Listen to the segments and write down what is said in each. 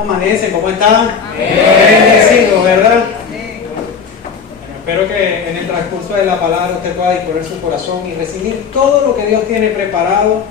¿Cómo amanecen? ¿Cómo están? Bendecidos, ¿verdad? Espero que en el transcurso de la palabra usted pueda disponer su corazón y recibir todo lo que Dios tiene preparado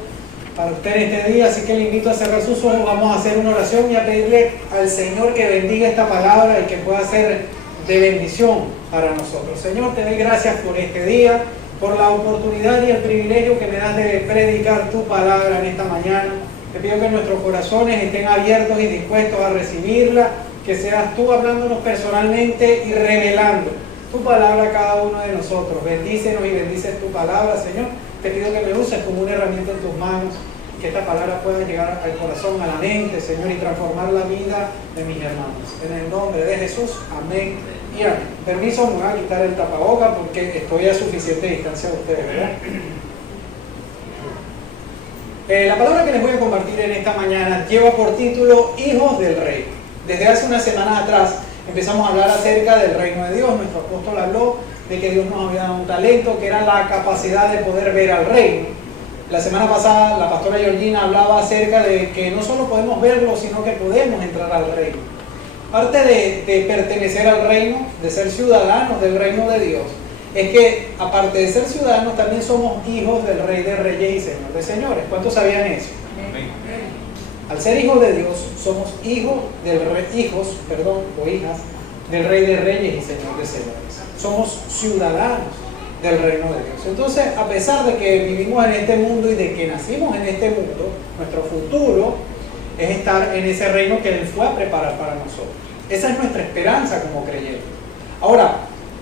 para usted en este día. Así que le invito a cerrar sus ojos, vamos a hacer una oración y a pedirle al Señor que bendiga esta palabra y que pueda ser de bendición para nosotros. Señor, te doy gracias por este día, por la oportunidad y el privilegio que me das de predicar tu palabra en esta mañana. Te pido que nuestros corazones estén abiertos y dispuestos a recibirla, que seas tú hablándonos personalmente y revelando tu palabra a cada uno de nosotros. Bendícenos y bendice tu palabra, Señor. Te pido que me uses como una herramienta en tus manos, que esta palabra pueda llegar al corazón, a la mente, Señor, y transformar la vida de mis hermanos. En el nombre de Jesús, amén y amén. Permiso, me voy a quitar el tapaboca porque estoy a suficiente distancia de ustedes, ¿verdad? La palabra que les voy a compartir en esta mañana lleva por título Hijos del Rey. Desde hace unas semanas atrás empezamos a hablar acerca del reino de Dios. Nuestro apóstol habló de que Dios nos había dado un talento, que era la capacidad de poder ver al reino. La semana pasada la pastora Georgina hablaba acerca de que no solo podemos verlo, sino que podemos entrar al reino. Parte de pertenecer al reino, de ser ciudadanos del reino de Dios, es que aparte de ser ciudadanos también somos hijos del Rey de Reyes y Señor de Señores. ¿Cuántos sabían eso? Amén. Al ser hijos de Dios somos hijos o hijas del Rey de Reyes y Señor de Señores. Somos ciudadanos del reino de Dios. Entonces, a pesar de que vivimos en este mundo y de que nacimos en este mundo, nuestro futuro es estar en ese reino que Él fue a preparar para nosotros. Esa es nuestra esperanza como creyentes. Ahora,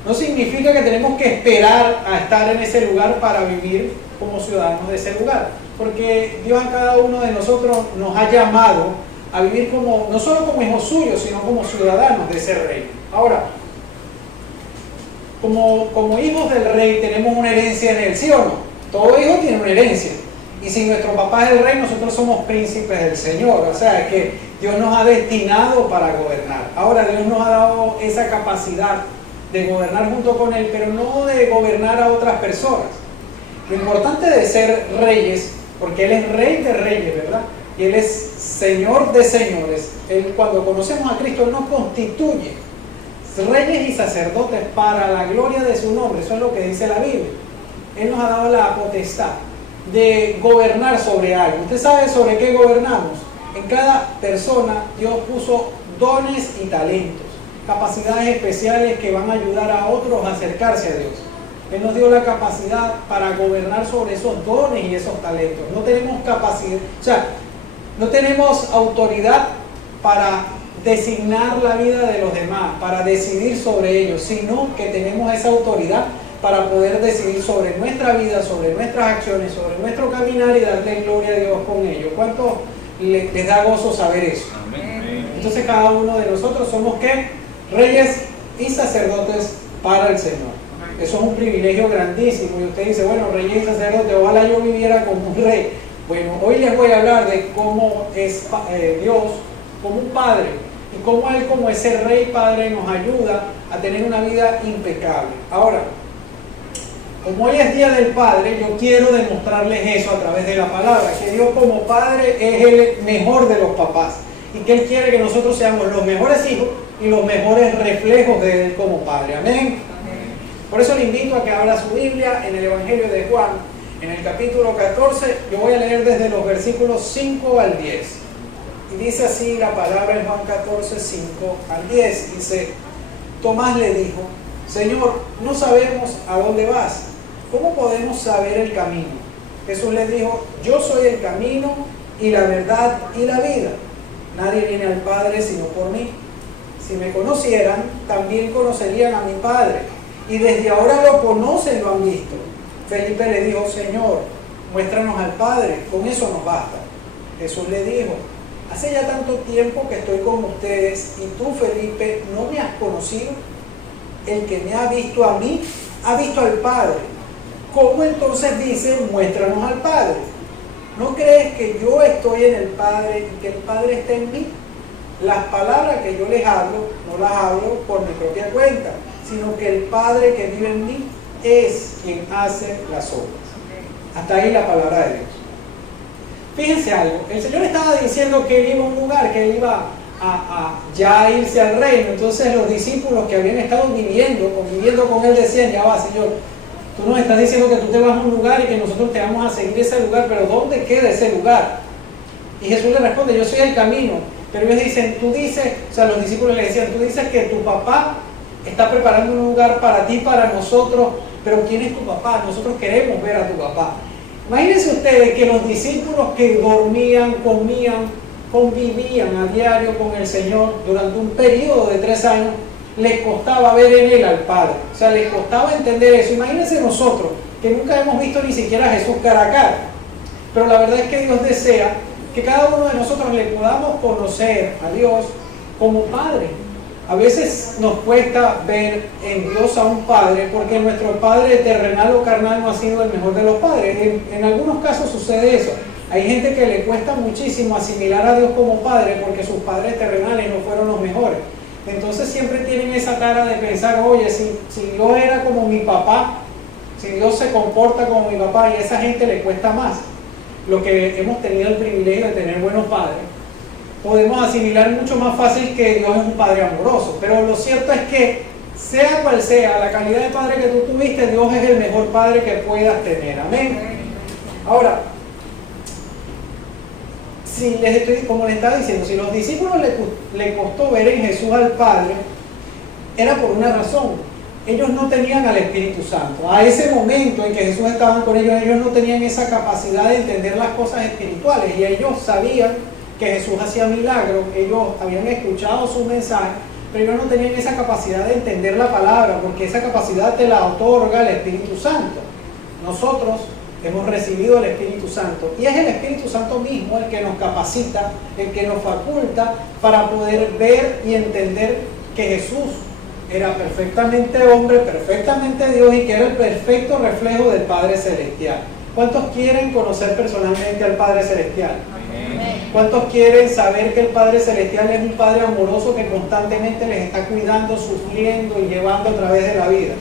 no significa que tenemos que esperar a estar en ese lugar para vivir como ciudadanos de ese lugar, porque Dios a cada uno de nosotros nos ha llamado a vivir como, no solo como hijos suyos, sino como ciudadanos de ese reino. Ahora, como hijos del rey tenemos una herencia en él, ¿sí o no? Todo hijo tiene una herencia. Y si nuestro papá es el rey, nosotros somos príncipes del Señor. O sea, que Dios nos ha destinado para gobernar. Ahora, Dios nos ha dado esa capacidad de gobernar junto con Él, pero no de gobernar a otras personas. Lo importante de ser reyes, porque Él es Rey de Reyes, ¿verdad? Y Él es Señor de Señores. Él, cuando conocemos a Cristo, Él nos constituye reyes y sacerdotes para la gloria de su nombre. Eso es lo que dice la Biblia. Él nos ha dado la potestad de gobernar sobre algo. ¿Usted sabe sobre qué gobernamos? En cada persona Dios puso dones y talentos, capacidades especiales que van a ayudar a otros a acercarse a Dios. Él nos dio la capacidad para gobernar sobre esos dones y esos talentos. No tenemos capacidad, o sea, no tenemos autoridad para designar la vida de los demás, para decidir sobre ellos, sino que tenemos esa autoridad para poder decidir sobre nuestra vida, sobre nuestras acciones, sobre nuestro caminar y darle gloria a Dios con ello. ¿Cuánto les da gozo saber eso? Amén. Entonces cada uno de nosotros somos ¿qué? Reyes y sacerdotes para el Señor. Eso es un privilegio grandísimo. Y usted dice, bueno, reyes y sacerdotes, ojalá yo viviera como un rey. Bueno, hoy les voy a hablar de cómo es Dios como un padre y cómo Él como ese rey padre nos ayuda a tener una vida impecable. Ahora, como hoy es Día del Padre, yo quiero demostrarles eso a través de la palabra, que Dios como Padre es el mejor de los papás y que Él quiere que nosotros seamos los mejores hijos y los mejores reflejos de Él como Padre. Amén. Amén. Por eso le invito a que abra su Biblia en el Evangelio de Juan, en el capítulo 14. Yo voy a leer desde los versículos 5 al 10. Y dice así la palabra en Juan 14, 5 al 10. Dice, Tomás le dijo, Señor, no sabemos a dónde vas. ¿Cómo podemos saber el camino? Jesús les dijo, yo soy el camino y la verdad y la vida. Nadie viene al Padre sino por mí. Si me conocieran, también conocerían a mi Padre. Y desde ahora lo conocen, lo han visto. Felipe le dijo, Señor, muéstranos al Padre, con eso nos basta. Jesús le dijo, hace ya tanto tiempo que estoy con ustedes y tú, Felipe, no me has conocido. El que me ha visto a mí, ha visto al Padre. ¿Cómo entonces dice, muéstranos al Padre? ¿No crees que yo estoy en el Padre y que el Padre está en mí? Las palabras que yo les hablo, no las hablo por mi propia cuenta, sino que el Padre que vive en mí es quien hace las obras. Hasta ahí la palabra de Dios. Fíjense algo, el Señor estaba diciendo que Él iba a un lugar, que Él iba a ya irse al reino. Entonces los discípulos que habían estado conviviendo con él decían, ya va, Señor, tú nos estás diciendo que tú te vas a un lugar y que nosotros te vamos a seguir ese lugar, pero ¿dónde queda ese lugar? Y Jesús le responde, yo soy el camino. Pero ellos dicen, tú dices, o sea, los discípulos le decían, tú dices que tu papá está preparando un lugar para ti, para nosotros, pero ¿quién es tu papá? Nosotros queremos ver a tu papá. Imagínense ustedes que los discípulos que dormían, comían, convivían a diario con el Señor durante un periodo de 3 años, les costaba ver en él al Padre. O sea, les costaba entender eso. Imagínense nosotros, que nunca hemos visto ni siquiera a Jesús cara a cara. Pero la verdad es que Dios desea que cada uno de nosotros le podamos conocer a Dios como Padre. A veces nos cuesta ver en Dios a un Padre porque nuestro Padre terrenal o carnal no ha sido el mejor de los padres. En algunos casos sucede eso. Hay gente que le cuesta muchísimo asimilar a Dios como Padre porque sus padres terrenales no fueron los mejores. Entonces siempre tienen esa cara de pensar, oye, si Dios era como mi papá, si Dios se comporta como mi papá, y a esa gente le cuesta más. Lo que hemos tenido el privilegio de tener buenos padres, podemos asimilar mucho más fácil que Dios es un Padre amoroso. Pero lo cierto es que, sea cual sea la calidad de padre que tú tuviste, Dios es el mejor Padre que puedas tener. Amén. Ahora, como les estaba diciendo, si los discípulos le costó ver en Jesús al Padre, era por una razón. Ellos no tenían al Espíritu Santo. A ese momento en que Jesús estaba con ellos, ellos no tenían esa capacidad de entender las cosas espirituales. Y ellos sabían que Jesús hacía milagros, ellos habían escuchado su mensaje, pero ellos no tenían esa capacidad de entender la palabra, porque esa capacidad te la otorga el Espíritu Santo. Nosotros hemos recibido el Espíritu Santo, y es el Espíritu Santo mismo el que nos capacita, el que nos faculta para poder ver y entender que Jesús era perfectamente hombre, perfectamente Dios, y que era el perfecto reflejo del Padre Celestial. ¿Cuántos quieren conocer personalmente al Padre Celestial? Amén. ¿Cuántos quieren saber que el Padre Celestial es un Padre amoroso que constantemente les está cuidando, sufriendo y llevando a través de la vida?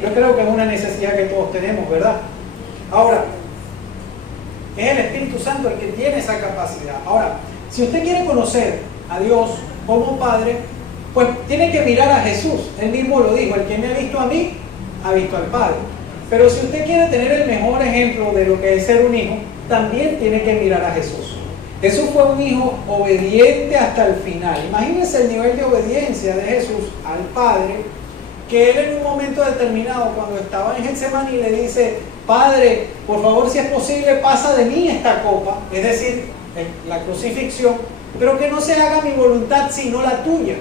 Yo creo que es una necesidad que todos tenemos, ¿verdad? Ahora, es el Espíritu Santo el que tiene esa capacidad. Ahora, si usted quiere conocer a Dios como Padre, pues tiene que mirar a Jesús. Él mismo lo dijo, el que me ha visto a mí, ha visto al Padre. Pero si usted quiere tener el mejor ejemplo de lo que es ser un hijo, también tiene que mirar a Jesús. Jesús fue un hijo obediente hasta el final. Imagínense el nivel de obediencia de Jesús al Padre, que él en un momento determinado, cuando estaba en Getsemaní, le dice, Padre, por favor, si es posible, pasa de mí esta copa, es decir, la crucifixión, pero que no se haga mi voluntad sino la tuya.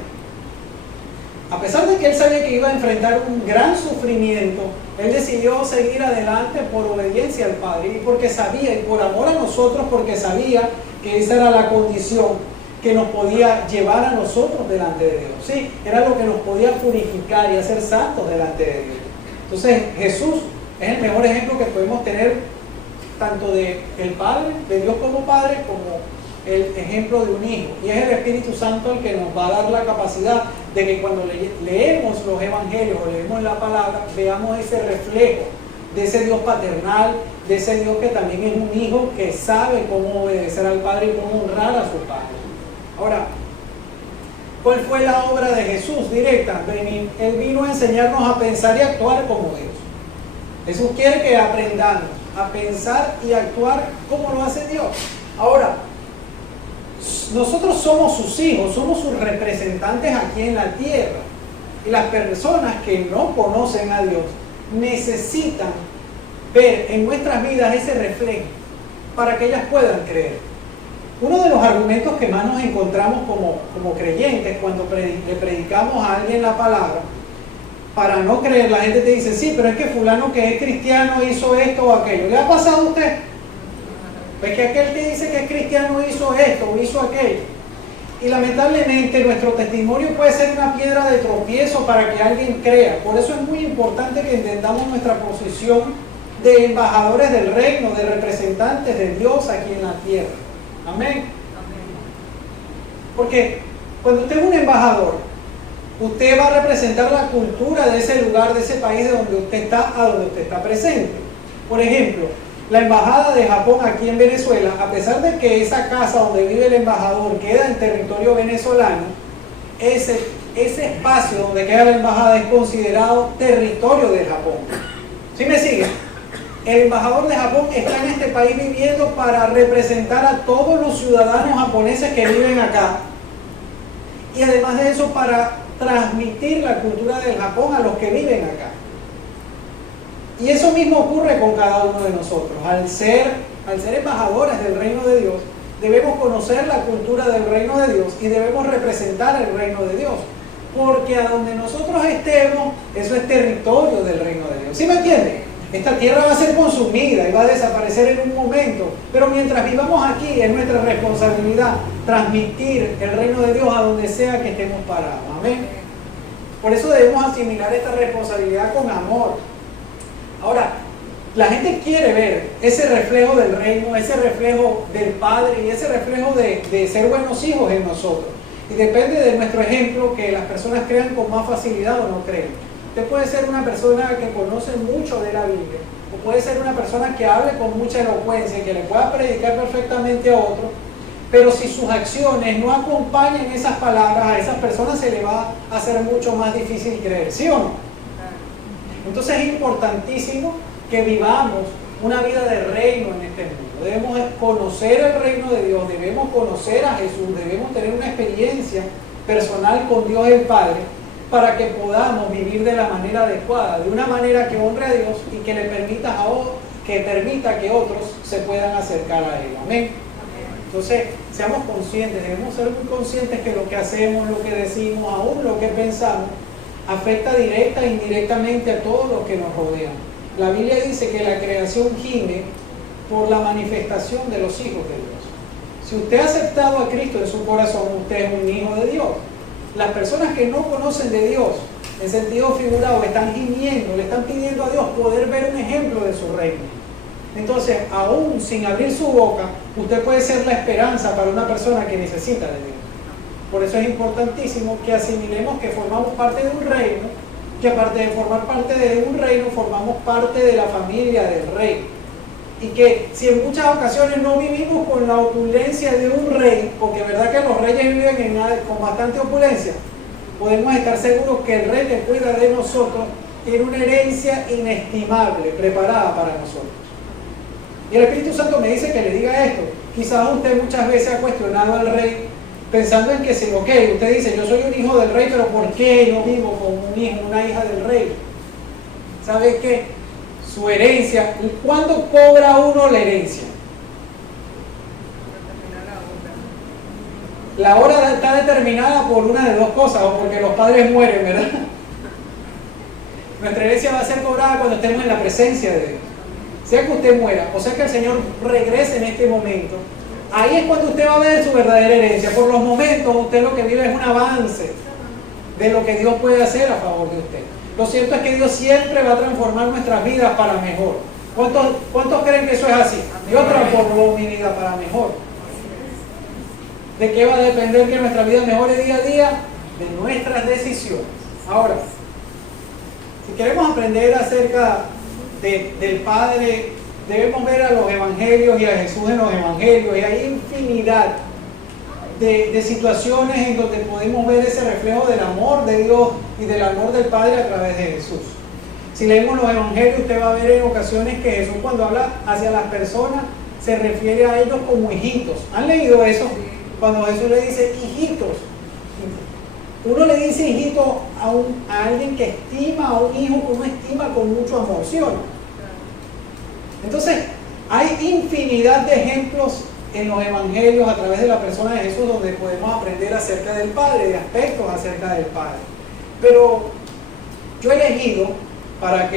A pesar de que él sabía que iba a enfrentar un gran sufrimiento, él decidió seguir adelante por obediencia al Padre, y porque sabía, y por amor a nosotros, porque sabía que esa era la condición que nos podía llevar a nosotros delante de Dios. Sí, era lo que nos podía purificar y hacer santos delante de Dios. Entonces Jesús es el mejor ejemplo que podemos tener, tanto de el Padre, de Dios como Padre, como el ejemplo de un hijo. Y es el Espíritu Santo el que nos va a dar la capacidad de que cuando leemos los evangelios o leemos la palabra, veamos ese reflejo de ese Dios paternal, de ese Dios que también es un hijo que sabe cómo obedecer al Padre y cómo honrar a su Padre. Ahora, ¿cuál fue la obra de Jesús directa? Él vino a enseñarnos a pensar y actuar como Dios. Jesús quiere que aprendamos a pensar y actuar como lo hace Dios. Ahora, nosotros somos sus hijos, somos sus representantes aquí en la tierra. Y las personas que no conocen a Dios necesitan ver en nuestras vidas ese reflejo para que ellas puedan creer. Uno de los argumentos que más nos encontramos como creyentes cuando le predicamos a alguien la palabra, para no creer, la gente te dice, sí, pero es que fulano que es cristiano hizo esto o aquello. ¿Le ha pasado a usted? Pues que aquel que dice que es cristiano hizo esto o hizo aquello. Y lamentablemente nuestro testimonio puede ser una piedra de tropiezo para que alguien crea. Por eso es muy importante que entendamos nuestra posición de embajadores del reino, de representantes de Dios aquí en la tierra. Amén. Porque cuando usted es un embajador, usted va a representar la cultura de ese lugar, de ese país de donde usted está, a donde usted está presente. Por ejemplo, la embajada de Japón aquí en Venezuela, a pesar de que esa casa donde vive el embajador queda en territorio venezolano, ese espacio donde queda la embajada es considerado territorio de Japón. ¿Sí me sigue? El embajador de Japón está en este país viviendo para representar a todos los ciudadanos japoneses que viven acá. Y además de eso, para transmitir la cultura del Japón a los que viven acá. Y eso mismo ocurre con cada uno de nosotros. Al ser embajadores del reino de Dios, debemos conocer la cultura del reino de Dios y debemos representar el reino de Dios. Porque a donde nosotros estemos, eso es territorio del reino de Dios. ¿Sí me entienden? Esta tierra va a ser consumida y va a desaparecer en un momento, pero mientras vivamos aquí es nuestra responsabilidad transmitir el reino de Dios a donde sea que estemos parados. Amén. Por eso debemos asimilar esta responsabilidad con amor. Ahora, la gente quiere ver ese reflejo del reino, ese reflejo del Padre y ese reflejo de ser buenos hijos en nosotros. Y depende de nuestro ejemplo que las personas crean con más facilidad o no crean. Usted puede ser una persona que conoce mucho de la Biblia, o puede ser una persona que hable con mucha elocuencia y que le pueda predicar perfectamente a otro, pero si sus acciones no acompañan esas palabras, a esas personas se le va a hacer mucho más difícil creer, ¿sí o no? Entonces es importantísimo que vivamos una vida de reino en este mundo. Debemos conocer el reino de Dios, debemos conocer a Jesús, debemos tener una experiencia personal con Dios el Padre, para que podamos vivir de la manera adecuada, de una manera que honre a Dios y que le permita que otros se puedan acercar a Él. Amén. Entonces, seamos conscientes, debemos ser muy conscientes que lo que hacemos, lo que decimos, aún lo que pensamos, afecta directa e indirectamente a todos los que nos rodean. La Biblia dice que la creación gime por la manifestación de los hijos de Dios. Si usted ha aceptado a Cristo en su corazón, usted es un hijo de Dios. Las personas que no conocen de Dios, en sentido figurado, están gimiendo, le están pidiendo a Dios poder ver un ejemplo de su reino. Entonces, aún sin abrir su boca, usted puede ser la esperanza para una persona que necesita de Dios. Por eso es importantísimo que asimilemos que formamos parte de un reino, que aparte de formar parte de un reino, formamos parte de la familia del rey. Y que si en muchas ocasiones no vivimos con la opulencia de un rey, porque es verdad que los reyes viven con bastante opulencia, podemos estar seguros que el rey que cuida de nosotros tiene una herencia inestimable preparada para nosotros. Y el Espíritu Santo me dice que le diga esto. Quizás usted muchas veces ha cuestionado al rey pensando en que si, ok, usted dice, yo soy un hijo del rey, pero ¿por qué no vivo con un hijo, una hija del rey? ¿Sabe qué? Su herencia, ¿cuándo cobra uno la herencia? La hora está determinada por una de dos cosas, o porque los padres mueren, ¿verdad? Nuestra herencia va a ser cobrada cuando estemos en la presencia de Dios. Sea que usted muera, o sea que el Señor regrese en este momento, ahí es cuando usted va a ver su verdadera herencia. Por los momentos, usted lo que vive es un avance de lo que Dios puede hacer a favor de usted. Lo cierto es que Dios siempre va a transformar nuestras vidas para mejor. ¿Cuántos creen que eso es así? Dios transformó mi vida para mejor. ¿De qué va a depender que nuestra vida mejore día a día? De nuestras decisiones. Ahora, si queremos aprender acerca del Padre, debemos ver a los evangelios y a Jesús en los evangelios, y hay infinidad de situaciones en donde podemos ver ese reflejo del amor de Dios y del amor del Padre a través de Jesús. Si leemos los evangelios, usted va a ver en ocasiones que Jesús, cuando habla hacia las personas, se refiere a ellos como hijitos. ¿Han leído eso? Cuando Jesús le dice hijitos, uno le dice hijito a alguien que estima, a un hijo que uno estima con mucho amor, ¿sí o no? Entonces, hay infinidad de ejemplos en los evangelios a través de la persona de Jesús donde podemos aprender acerca del Padre, de aspectos acerca del Padre. Pero yo he elegido para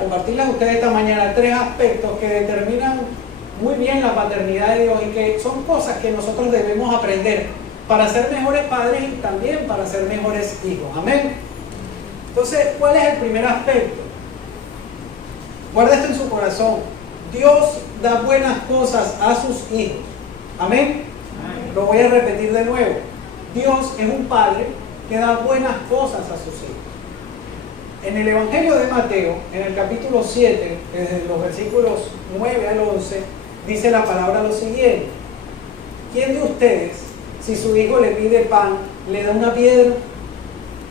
compartirles a ustedes esta mañana 3 aspectos que determinan muy bien la paternidad de Dios y que son cosas que nosotros debemos aprender para ser mejores padres y también para ser mejores hijos. Amén. Entonces, ¿cuál es el primer aspecto? Guarda esto en su corazón. Dios da buenas cosas a sus hijos. Amén. Lo voy a repetir de nuevo. Dios es un padre que da buenas cosas a sus hijos. En el Evangelio de Mateo, en el capítulo 7, desde los versículos 9 al 11, dice la palabra lo siguiente: ¿quién de ustedes, si su hijo le pide pan, le da una piedra?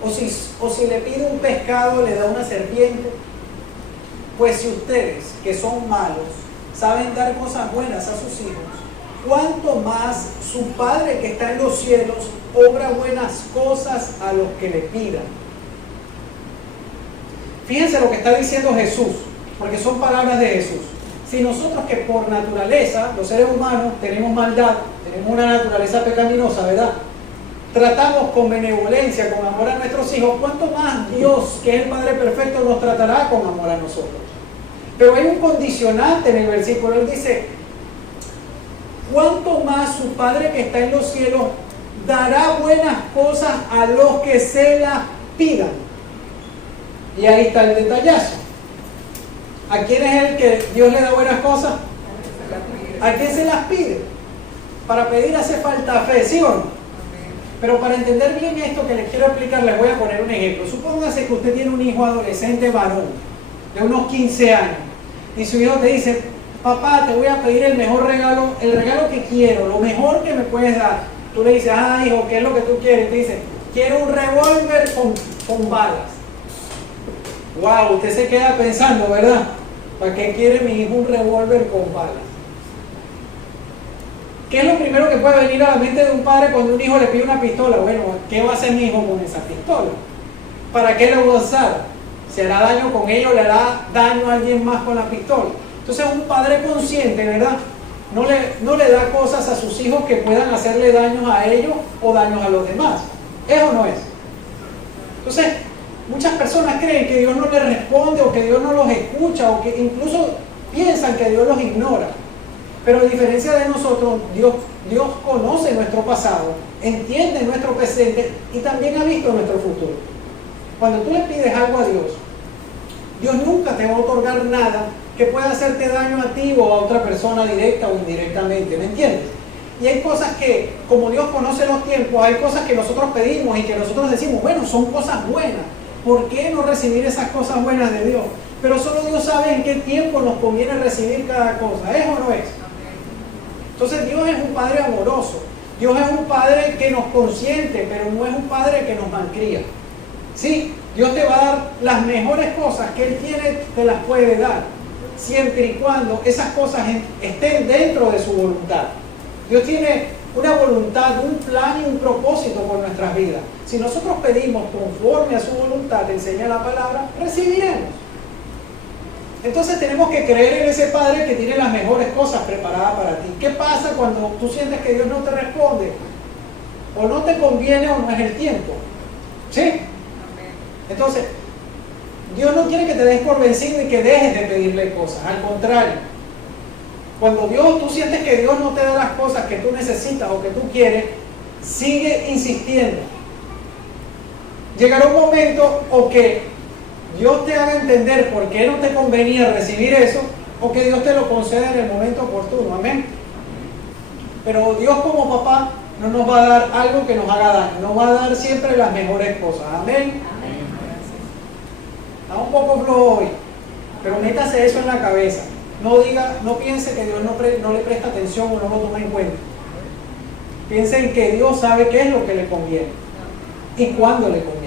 O si le pide un pescado, le da una serpiente. Pues si ustedes, que son malos, saben dar cosas buenas a sus hijos, ¿cuánto más su Padre que está en los cielos obra buenas cosas a los que le pidan? Fíjense lo que está diciendo Jesús, porque son palabras de Jesús. Si nosotros, que por naturaleza, los seres humanos, tenemos maldad, tenemos una naturaleza pecaminosa, ¿verdad?, tratamos con benevolencia, con amor a nuestros hijos, ¿cuánto más Dios, que es el Padre perfecto, nos tratará con amor a nosotros? Pero hay un condicionante en el versículo. Él dice: ¿cuánto más su Padre que está en los cielos dará buenas cosas a los que se las pidan? Y ahí está el detallazo. ¿A quién es el que Dios le da buenas cosas? ¿A quién se las pide? Para pedir hace falta fe, ¿sí o no? Pero para entender bien esto que les quiero explicar, les voy a poner un ejemplo. Supóngase que usted tiene un hijo adolescente varón, de unos 15 años, y su hijo te dice: papá, te voy a pedir el mejor regalo, el regalo que quiero, lo mejor que me puedes dar. Tú le dices: ah, hijo, ¿qué es lo que tú quieres? Y te dice: quiero un revólver con balas. Wow, usted se queda pensando, ¿verdad? ¿Para qué quiere mi hijo un revólver con balas? ¿Qué es lo primero que puede venir a la mente de un padre cuando un hijo le pide una pistola? Bueno, ¿qué va a hacer mi hijo con esa pistola? ¿Para qué la va a usar? ¿Se hará daño con ella o le hará daño a alguien más con la pistola? Entonces, un padre consciente, ¿verdad?, no le da cosas a sus hijos que puedan hacerle daños a ellos o daños a los demás. ¿Es o no es? Entonces, muchas personas creen que Dios no les responde, o que Dios no los escucha, o que incluso piensan que Dios los ignora. Pero a diferencia de nosotros, Dios conoce nuestro pasado, entiende nuestro presente y también ha visto nuestro futuro. Cuando tú le pides algo a Dios, Dios nunca te va a otorgar nada que pueda hacerte daño a ti o a otra persona, directa o indirectamente, ¿me entiendes? Y hay cosas que, como Dios conoce los tiempos, hay cosas que nosotros pedimos y que nosotros decimos: bueno, son cosas buenas, ¿por qué no recibir esas cosas buenas de Dios? Pero solo Dios sabe en qué tiempo nos conviene recibir cada cosa, ¿es o no es? Entonces, Dios es un Padre amoroso, Dios es un Padre que nos consiente, pero no es un Padre que nos malcría. Sí, Dios te va a dar las mejores cosas que Él tiene, te las puede dar, siempre y cuando esas cosas estén dentro de su voluntad. Dios tiene una voluntad, un plan y un propósito por nuestras vidas. Si nosotros pedimos conforme a su voluntad, te enseña la palabra, recibiremos. Entonces tenemos que creer en ese Padre que tiene las mejores cosas preparadas para ti. ¿Qué pasa cuando tú sientes que Dios no te responde? O no te conviene o no es el tiempo. ¿Sí? Entonces, Dios no quiere que te des por vencido y que dejes de pedirle cosas. Al contrario, cuando tú sientes que Dios no te da las cosas que tú necesitas o que tú quieres, sigue insistiendo. Llegará un momento o que Dios te haga entender por qué no te convenía recibir eso, o que Dios te lo conceda en el momento oportuno. Amén. Pero Dios, como papá, no nos va a dar algo que nos haga daño, nos va a dar siempre las mejores cosas. Amén. Está un poco flojo hoy, pero métase eso en la cabeza. No piense que Dios no le presta atención o no lo toma en cuenta. Piense en que Dios sabe qué es lo que le conviene y cuándo le conviene.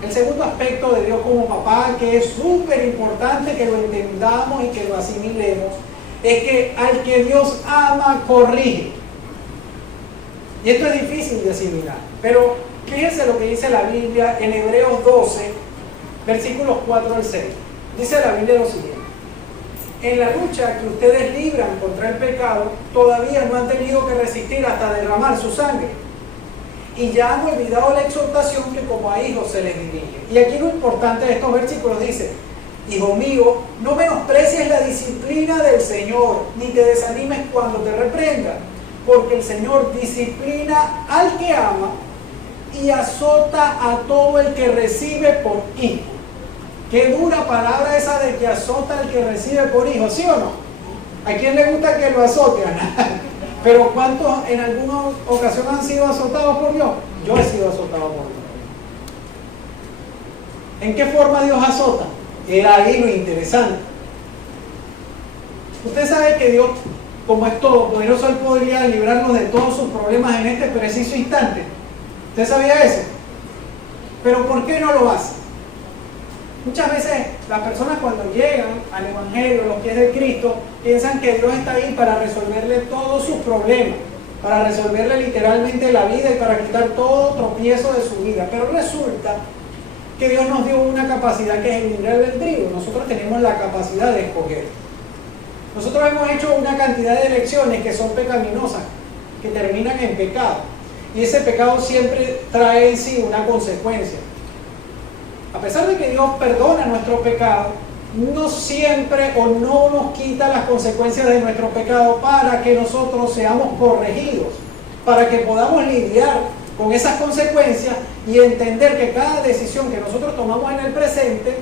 El segundo aspecto de Dios como papá, que es súper importante que lo entendamos y que lo asimilemos, es que al que Dios ama, corrige. Y esto es difícil de asimilar, pero fíjense lo que dice la Biblia en Hebreos 12, versículos 4 al 6. Dice la Biblia lo siguiente: en la lucha que ustedes libran contra el pecado, todavía no han tenido que resistir hasta derramar su sangre. Y ya han olvidado la exhortación que como a hijos se les dirige. Y aquí lo importante de estos versículos dice: hijo mío, no menosprecies la disciplina del Señor, ni te desanimes cuando te reprenda, porque el Señor disciplina al que ama y azota a todo el que recibe por hijo. Qué dura palabra esa de que azota al que recibe por hijo, ¿sí o no? ¿A quién le gusta que lo azote? A nadie. Pero ¿cuántos en alguna ocasión han sido azotados por Dios? Yo he sido azotado por Dios. ¿En qué forma Dios azota? Era ahí lo interesante. Usted sabe que Dios, como es todopoderoso, Él podría librarnos de todos sus problemas en este preciso instante. ¿Usted sabía eso? Pero ¿por qué no lo hace? Muchas veces las personas cuando llegan al Evangelio, a los pies de Cristo, piensan que Dios está ahí para resolverle todos sus problemas, para resolverle literalmente la vida y para quitar todo tropiezo de su vida. Pero resulta que Dios nos dio una capacidad que es el libre albedrío. Nosotros tenemos la capacidad de escoger. Nosotros hemos hecho una cantidad de elecciones que son pecaminosas, que terminan en pecado. Y ese pecado siempre trae en sí una consecuencia. A pesar de que Dios perdona nuestro pecado, no siempre o no nos quita las consecuencias de nuestro pecado para que nosotros seamos corregidos, para que podamos lidiar con esas consecuencias y entender que cada decisión que nosotros tomamos en el presente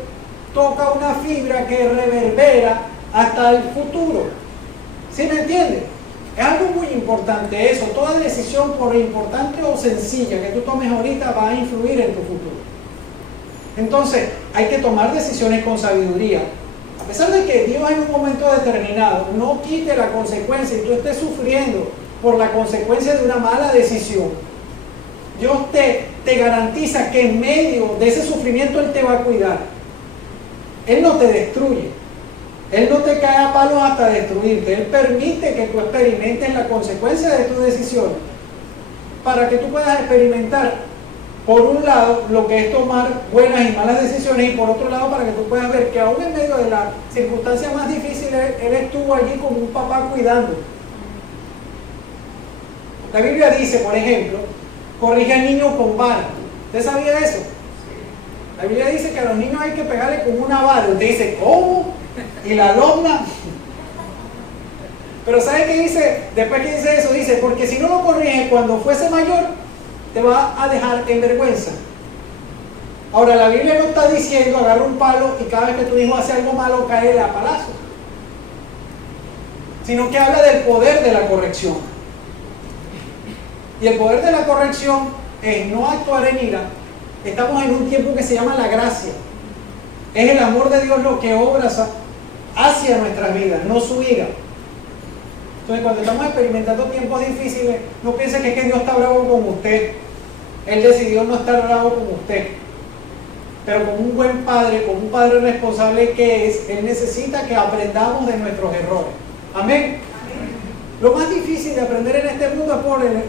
toca una fibra que reverbera hasta el futuro. ¿Sí me entiende? Es algo muy importante eso. Toda decisión, por importante o sencilla que tú tomes ahorita, va a influir en tu futuro. Entonces, hay que tomar decisiones con sabiduría. A pesar de que Dios en un momento determinado no quite la consecuencia y tú estés sufriendo por la consecuencia de una mala decisión, Dios te garantiza que en medio de ese sufrimiento Él te va a cuidar. Él no te destruye. Él no te cae a palos hasta destruirte. Él permite que tú experimentes la consecuencia de tu decisión para que tú puedas experimentar, por un lado, lo que es tomar buenas y malas decisiones, y por otro lado, para que tú puedas ver que aún en medio de las circunstancias más difíciles, Él estuvo allí como un papá cuidando. La Biblia dice, por ejemplo, corrige al niño con vara. ¿Usted sabía eso? La Biblia dice que a los niños hay que pegarle con una vara. Usted dice, ¿cómo? ¿Y la lomna? Pero ¿sabe qué dice? Después que dice eso, dice, porque si no lo corrige cuando fuese mayor, te va a dejar en vergüenza. Ahora, la Biblia no está diciendo agarra un palo y cada vez que tu hijo hace algo malo cae a palazos, sino que habla del poder de la corrección. Y el poder de la corrección es no actuar en ira. Estamos en un tiempo que se llama la gracia. Es el amor de Dios lo que obra hacia nuestras vidas, no su ira. Entonces, cuando estamos experimentando tiempos difíciles, no piense que es que Dios está bravo con usted. Él decidió no estar bravo con usted. Pero como un buen padre, como un padre responsable que es, Él necesita que aprendamos de nuestros errores. Amén. Amén. Lo más difícil de aprender en este mundo es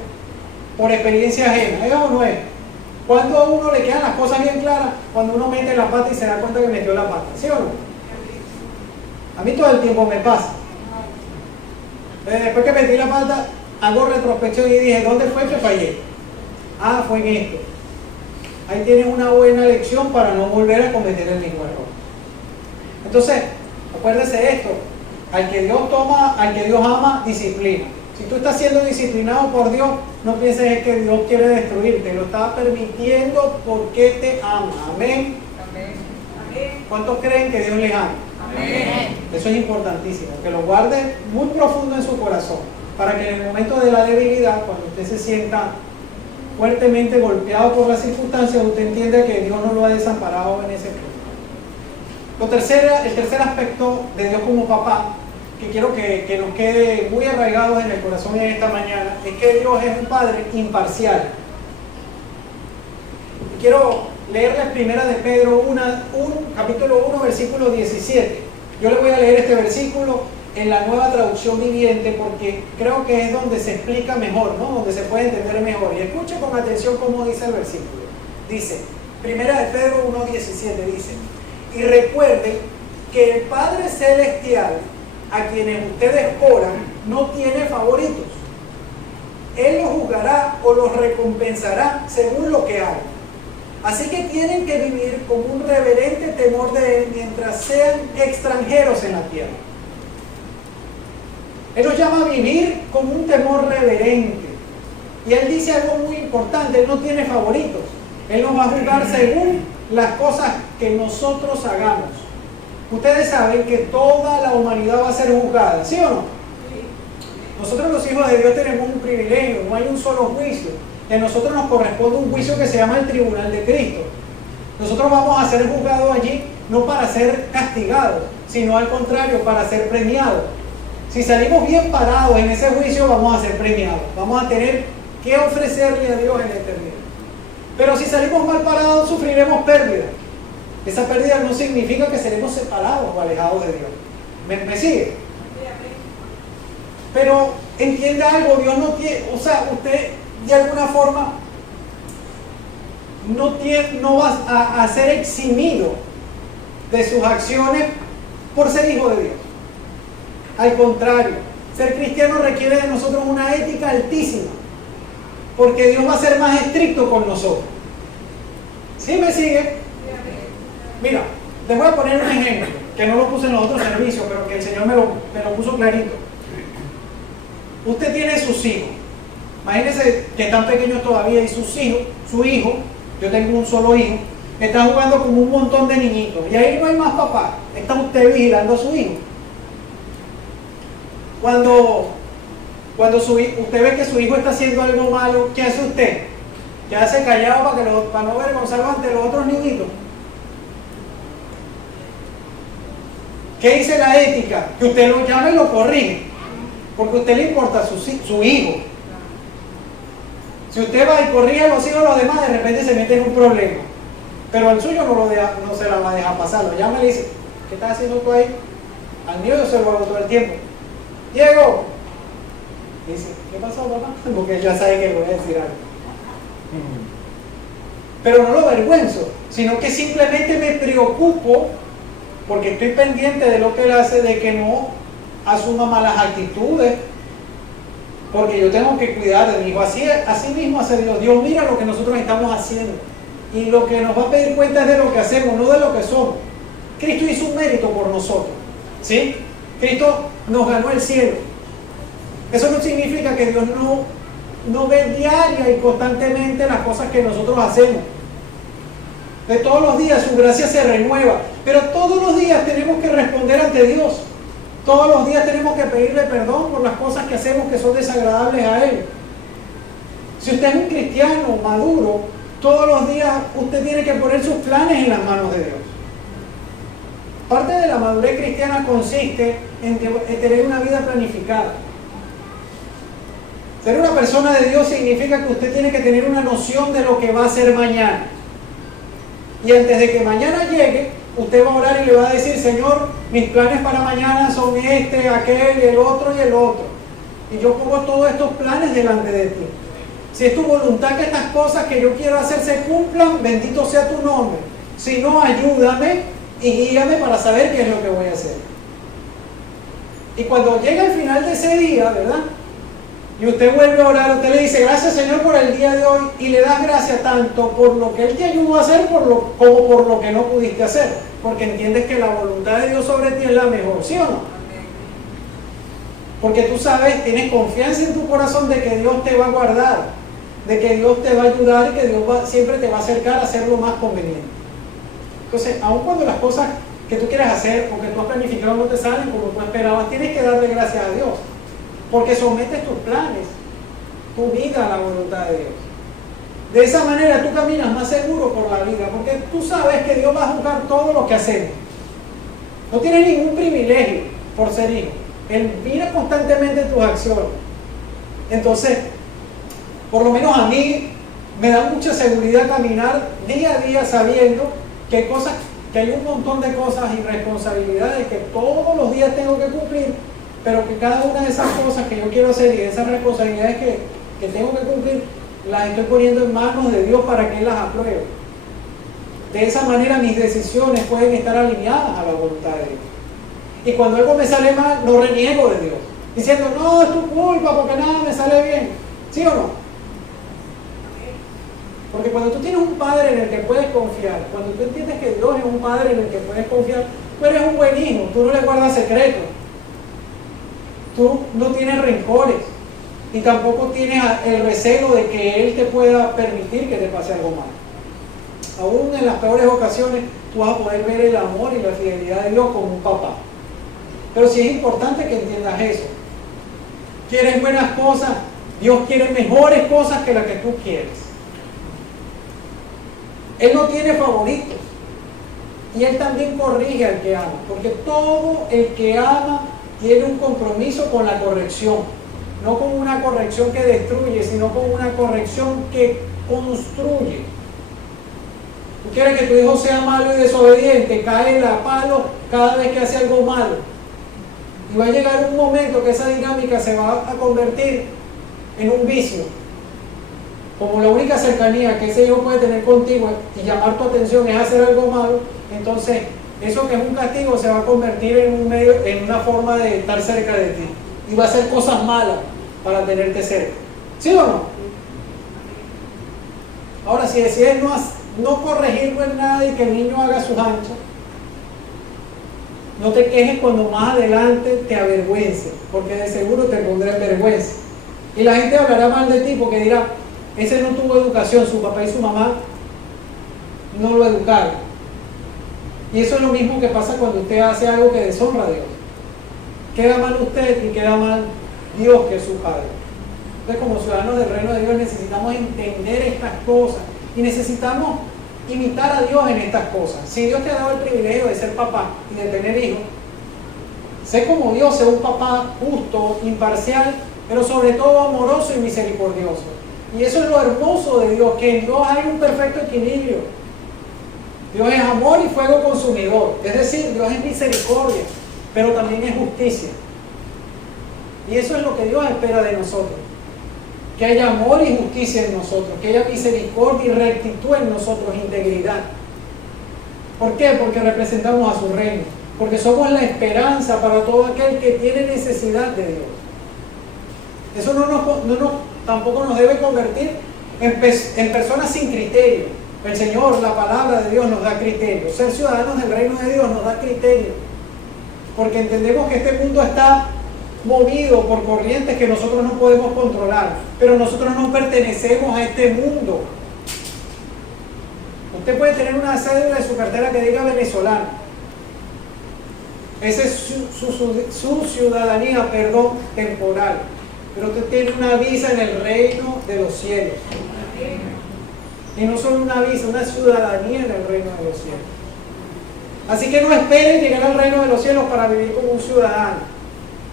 por experiencia ajena. ¿Es o no es? Cuando a uno le quedan las cosas bien claras, cuando uno mete la pata y se da cuenta que metió la pata. ¿Sí o no? A mí todo el tiempo me pasa. Después que metí la pata, hago retrospección y dije, ¿dónde fue que fallé? Ah, fue en esto. Ahí tienes una buena lección para no volver a cometer el mismo error. Entonces, acuérdese esto, al que Dios ama, disciplina. Si tú estás siendo disciplinado por Dios, no pienses que Dios quiere destruirte, lo está permitiendo porque te ama. Amén. Amén. ¿Cuántos creen que Dios les ama? Amén. Eso es importantísimo, que lo guarde muy profundo en su corazón, para que en el momento de la debilidad, cuando usted se sienta fuertemente golpeado por las circunstancias, usted entiende que Dios no lo ha desamparado en ese punto. El tercer aspecto de Dios como papá, que quiero que nos quede muy arraigados en el corazón en esta mañana, es que Dios es un padre imparcial. Quiero leerles primera de Pedro capítulo 1, versículo 17. Yo les voy a leer este versículo en la Nueva Traducción Viviente porque creo que es donde se explica mejor, ¿no? Donde se puede entender mejor. Y escuche con atención cómo dice el versículo. Dice, primera de Pedro 1, 17, dice, y recuerden que el Padre Celestial, a quienes ustedes oran, no tiene favoritos. Él los juzgará o los recompensará según lo que hagan. Así que tienen que vivir con un reverente temor de Él mientras sean extranjeros en la tierra. Él nos llama a vivir con un temor reverente. Y Él dice algo muy importante, Él no tiene favoritos. Él nos va a juzgar según las cosas que nosotros hagamos. Ustedes saben que toda la humanidad va a ser juzgada, ¿sí o no? Nosotros los hijos de Dios tenemos un privilegio, no hay un solo juicio. Y a nosotros nos corresponde un juicio que se llama el tribunal de Cristo. Nosotros vamos a ser juzgados allí no para ser castigados, sino al contrario, para ser premiados. Si salimos bien parados en ese juicio, vamos a ser premiados. Vamos a tener que ofrecerle a Dios en la eternidad. Pero si salimos mal parados, sufriremos pérdida. Esa pérdida no significa que seremos separados o alejados de Dios. ¿Me sigue? Pero entienda algo, Dios no tiene, o sea, usted de alguna forma no va a ser eximido de sus acciones por ser hijo de Dios. Al contrario, ser cristiano requiere de nosotros una ética altísima, porque Dios va a ser más estricto con nosotros. ¿Sí me sigue? Mira, les voy a poner un ejemplo, que no lo puse en los otros servicios, pero que el Señor me lo puso clarito. Usted tiene sus hijos. Imagínense que están pequeños todavía y su hijo, yo tengo un solo hijo, está jugando con un montón de niñitos. Y ahí no hay más papá. Está usted vigilando a su hijo. Cuando usted ve que su hijo está haciendo algo malo, ¿qué hace usted? Quédase callado para no avergonzarlo ante los otros niñitos. ¿Qué dice la ética? Que usted lo llame y lo corrige, porque a usted le importa su hijo. Si usted va y corrige a los hijos de los demás, de repente se mete en un problema, pero al suyo no se la va a dejar pasar. Lo llama y le dice: ¿qué estás haciendo tú ahí? Al mío yo se lo hago todo el tiempo. Diego, dice: ¿qué pasó, papá? Porque ya sabe que le voy a decir algo. Pero no lo avergüenzo, sino que simplemente me preocupo porque estoy pendiente de lo que él hace, de que no asuma malas actitudes, porque yo tengo que cuidar de mi hijo. Así mismo hace Dios. Dios mira lo que nosotros estamos haciendo, y lo que nos va a pedir cuenta es de lo que hacemos, no de lo que somos. Cristo hizo un mérito por nosotros, ¿sí? Cristo nos ganó el cielo. Eso no significa que Dios no ve diaria y constantemente las cosas que nosotros hacemos. De todos los días su gracia se renueva, pero todos los días tenemos que responder ante Dios. Todos los días tenemos que pedirle perdón por las cosas que hacemos que son desagradables a Él. Si usted es un cristiano maduro, todos los días usted tiene que poner sus planes en las manos de Dios. Parte de la madurez cristiana consiste en tener una vida planificada. Ser una persona de Dios significa que usted tiene que tener una noción de lo que va a hacer mañana. Y antes de que mañana llegue, usted va a orar y le va a decir: Señor, mis planes para mañana son aquel, el otro y el otro. Y yo pongo todos estos planes delante de ti. Si es tu voluntad que estas cosas que yo quiero hacer se cumplan, bendito sea tu nombre. Si no, ayúdame y guíame para saber qué es lo que voy a hacer. Y cuando llega el final de ese día, ¿verdad?, y usted vuelve a orar, usted le dice: gracias, Señor, por el día de hoy, y le das gracias tanto por lo que Él te ayudó a hacer como por lo que no pudiste hacer, porque entiendes que la voluntad de Dios sobre ti es la mejor, ¿sí o no? Porque tú sabes, tienes confianza en tu corazón de que Dios te va a guardar, de que Dios te va a ayudar y que Dios siempre te va a acercar a hacer lo más conveniente. Entonces, aun cuando las cosas que tú quieres hacer o que tú has planificado no te salen como tú esperabas, tienes que darle gracias a Dios, porque sometes tus planes, tu vida a la voluntad de Dios. De esa manera tú caminas más seguro por la vida, porque tú sabes que Dios va a juzgar todo lo que hacemos. No tienes ningún privilegio por ser hijo. Él mira constantemente tus acciones. Entonces, por lo menos a mí me da mucha seguridad caminar día a día sabiendo que hay un montón de cosas y responsabilidades que todos los días tengo que cumplir, pero que cada una de esas cosas que yo quiero hacer y de esas responsabilidades que tengo que cumplir, las estoy poniendo en manos de Dios para que Él las apruebe. De esa manera mis decisiones pueden estar alineadas a la voluntad de Dios. Y cuando algo me sale mal, no reniego de Dios, diciendo: no, es tu culpa porque nada me sale bien. ¿Sí o no? Porque cuando tú tienes un Padre en el que puedes confiar, cuando tú entiendes que Dios es un Padre en el que puedes confiar, tú eres un buen hijo, tú no le guardas secretos, tú no tienes rencores y tampoco tienes el recelo de que Él te pueda permitir que te pase algo mal. Aún en las peores ocasiones tú vas a poder ver el amor y la fidelidad de Dios como un papá. Pero sí es importante que entiendas eso. ¿Quieres buenas cosas? Dios quiere mejores cosas que las que tú quieres. Él no tiene favoritos. Y Él también corrige al que ama, porque todo el que ama tiene un compromiso con la corrección, no con una corrección que destruye, sino con una corrección que construye. Tú quieres que tu hijo sea malo y desobediente, cae a palo cada vez que hace algo malo. Y va a llegar un momento que esa dinámica se va a convertir en un vicio. Como la única cercanía que ese hijo puede tener contigo y llamar tu atención es hacer algo malo, entonces eso que es un castigo se va a convertir en una forma de estar cerca de ti. Y va a hacer cosas malas para tenerte cerca. ¿Sí o no? Ahora, si decides no corregirlo en nada y que el niño haga sus anchas, no te quejes cuando más adelante te avergüence, porque de seguro te pondrá en vergüenza. Y la gente hablará mal de ti porque dirá, ese no tuvo educación, su papá y su mamá no lo educaron. Y eso es lo mismo que pasa cuando usted hace algo que deshonra a Dios. Queda mal usted y queda mal Dios, que es su Padre. Entonces, como ciudadanos del reino de Dios necesitamos entender estas cosas y necesitamos imitar a Dios en estas cosas. Si Dios te ha dado el privilegio de ser papá y de tener hijos, sé como Dios, sé un papá justo, imparcial, pero sobre todo amoroso y misericordioso. Y eso es lo hermoso de Dios, que en Dios hay un perfecto equilibrio. Dios es amor y fuego consumidor, es decir, Dios es misericordia, pero también es justicia. Y eso es lo que Dios espera de nosotros. Que haya amor y justicia en nosotros, que haya misericordia y rectitud en nosotros, integridad. ¿Por qué? Porque representamos a su reino, porque somos la esperanza para todo aquel que tiene necesidad de Dios. Eso tampoco nos debe convertir en personas sin criterio. El Señor, la palabra de Dios nos da criterio. Ser ciudadanos del reino de Dios nos da criterio, porque entendemos que este mundo está movido por corrientes que nosotros no podemos controlar, pero nosotros no pertenecemos a este mundo. Usted puede tener una cédula en su cartera que diga venezolano, esa es su ciudadanía, temporal, pero usted tiene una visa en el reino de los cielos, y no solo una visa, una ciudadanía en el reino de los cielos. Así que no esperen llegar al reino de los cielos para vivir como un ciudadano.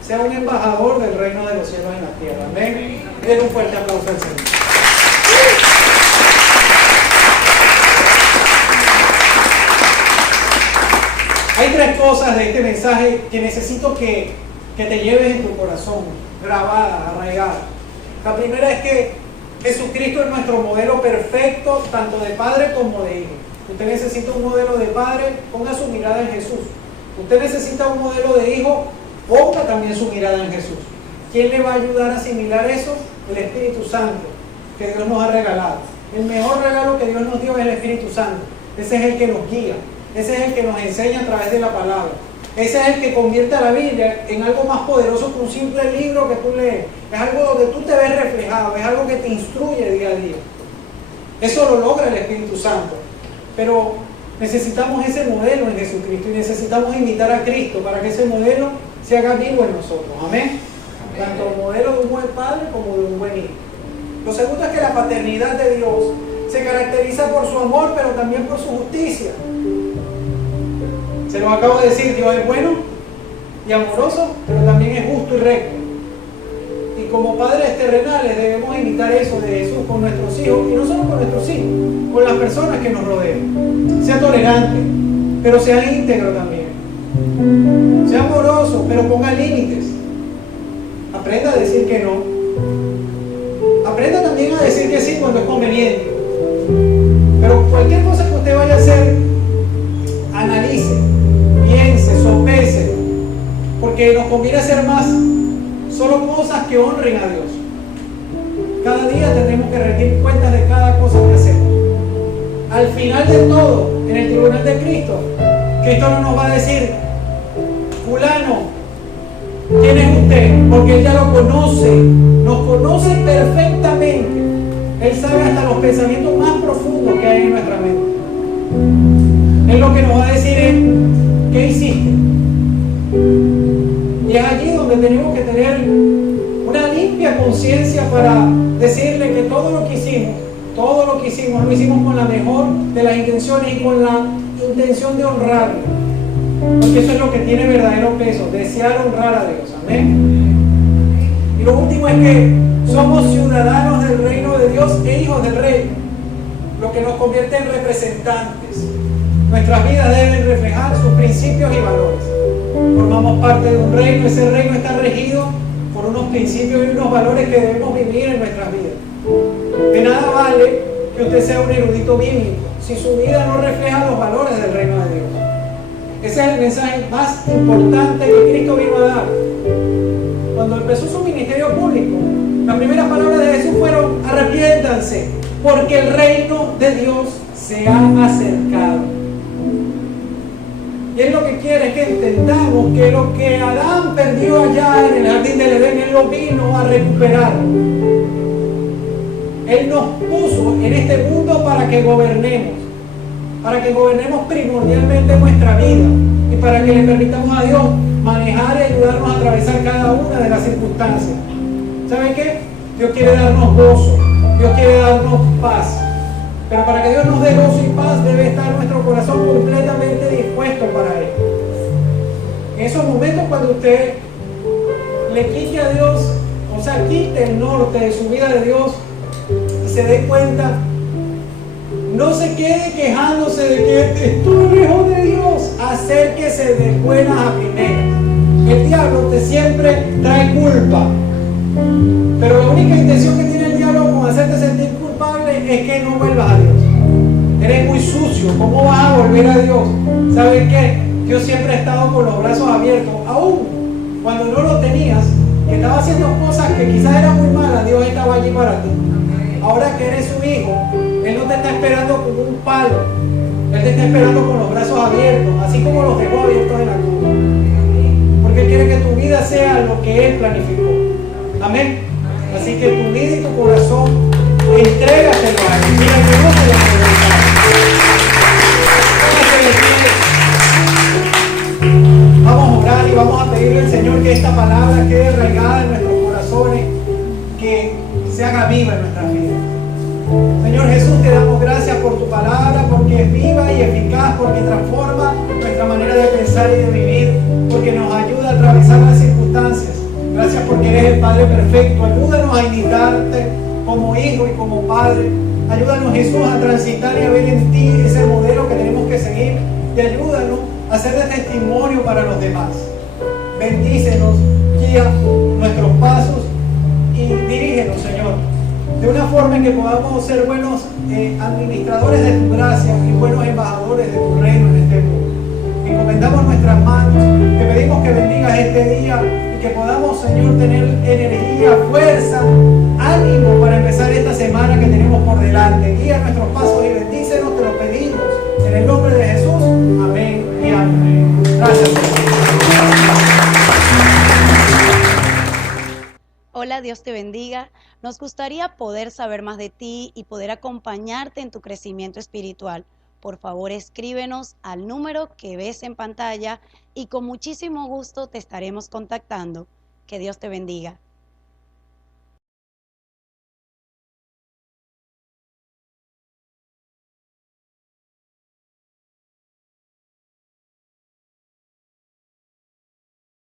Sea un embajador del reino de los cielos en la tierra. Amén. Den un fuerte aplauso al Señor. Hay tres cosas de este mensaje que necesito que te lleves en tu corazón, grabadas, arraigadas. La primera es que Jesucristo es nuestro modelo perfecto, tanto de padre como de hijo. Usted necesita un modelo de padre, ponga su mirada en Jesús. Usted necesita un modelo de hijo, ponga también su mirada en Jesús. ¿Quién le va a ayudar a asimilar eso? El Espíritu Santo, que Dios nos ha regalado. El mejor regalo que Dios nos dio es el Espíritu Santo. Ese es el que nos guía, ese es el que nos enseña a través de la palabra. Ese es el que convierte a la Biblia en algo más poderoso que un simple libro que tú lees. Es algo donde tú te ves reflejado, es algo que te instruye día a día. Eso lo logra el Espíritu Santo. Pero necesitamos ese modelo en Jesucristo y necesitamos imitar a Cristo para que ese modelo se haga vivo en nosotros. Amén. Tanto el modelo de un buen padre como de un buen hijo. Lo segundo es que la paternidad de Dios se caracteriza por su amor, pero también por su justicia. Se lo acabo de decir, Dios es bueno y amoroso, pero también es justo y recto. Y como padres terrenales debemos imitar eso de Jesús con nuestros hijos, y no solo con nuestros hijos, con las personas que nos rodean. Sea tolerante, pero sea íntegro también. Sea amoroso, pero ponga límites. Aprenda a decir que no. Aprenda también a decir que sí cuando es conveniente. Pero cualquier cosa que usted vaya a hacer, analice, piense, sopese, porque nos conviene hacer más solo cosas que honren a Dios. Cada día tenemos que rendir cuentas de cada cosa que hacemos. Al final de todo, en el tribunal de Cristo, Cristo no nos va a decir, fulano, ¿quién es usted? Porque Él ya lo conoce, nos conoce perfectamente. Él sabe hasta los pensamientos más profundos que hay en nuestra mente. Él lo que nos va a decir es, ¿qué hiciste? Y es allí donde tenemos que tener una limpia conciencia para decirle que todo lo que hicimos Todo lo que hicimos, lo hicimos con la mejor de las intenciones y con la intención de honrarlo. Porque eso es lo que tiene verdadero peso, desear honrar a Dios. Amén. Y lo último es que somos ciudadanos del reino de Dios e hijos del reino, lo que nos convierte en representantes. Nuestras vidas deben reflejar sus principios y valores. Formamos parte de un reino, ese reino está regido por unos principios y unos valores que debemos vivir en nuestras vidas. De nada vale que usted sea un erudito bíblico si su vida no refleja los valores del reino de Dios. Ese es el mensaje más importante que Cristo vino a dar. Cuando empezó su ministerio público, las primeras palabras de Jesús fueron: arrepiéntanse, porque el reino de Dios se ha acercado. Y Él lo que quiere es que entendamos que lo que Adán perdió allá en el jardín del Edén, Él lo vino a recuperar. Él nos puso en este mundo para que gobernemos primordialmente nuestra vida y para que le permitamos a Dios manejar y ayudarnos a atravesar cada una de las circunstancias. ¿Saben qué? Dios quiere darnos gozo, Dios quiere darnos paz. Pero para que Dios nos dé gozo y paz debe estar nuestro corazón completamente dispuesto para Él. En esos momentos cuando usted le quite a Dios, o sea, quite el norte de su vida de Dios y se dé cuenta, no se quede quejándose de que estoy lejos de Dios. Acérquese de buenas a primeras. El diablo te siempre trae culpa. Pero la única intención que tiene el diablo con hacerte sentir culpable es que no vuelvas a Dios. Eres muy sucio, ¿cómo vas a volver a Dios? ¿Sabes qué? Dios siempre ha estado con los brazos abiertos. Aún cuando no lo tenías, que estaba haciendo cosas que quizás eran muy malas, Dios estaba allí para ti. Ahora que eres su hijo, Él no te está esperando con un palo. Él te está esperando con los brazos abiertos, así como los dejó abiertos en la cruz. Porque Él quiere que tu vida sea lo que Él planificó. Amén. Así que tu vida y tu corazón, entrégaselo a Él. Mira que no se lo vamos a orar y vamos a pedirle al Señor que esta palabra quede arraigada en nuestros corazones, que se haga viva en nuestras vidas. Señor Jesús, te damos gracias por tu palabra, porque es viva y eficaz, porque transforma nuestra manera de pensar y de vivir, porque nos ayuda a atravesar las circunstancias. Gracias porque eres el Padre perfecto. Ayúdanos a imitarte como hijo y como padre. Ayúdanos, Jesús, a transitar y a ver en ti ese modelo que tenemos que seguir. Y ayúdanos a ser de testimonio para los demás. Bendícenos, guía nuestros pasos y dirígenos, Señor, de una forma en que podamos ser buenos administradores de tu gracia y buenos embajadores de tu reino en este mundo. Encomendamos nuestras manos, te pedimos que bendigas este día y que podamos, Señor, tener energía, fuerza, ánimo para empezar esta semana que tenemos por delante. Guía nuestros pasos y bendícenos, te lo pedimos en el nombre de Jesús. Amén y amén. Gracias, Señor. Hola, Dios te bendiga. Nos gustaría poder saber más de ti y poder acompañarte en tu crecimiento espiritual. Por favor, escríbenos al número que ves en pantalla y con muchísimo gusto te estaremos contactando. Que Dios te bendiga.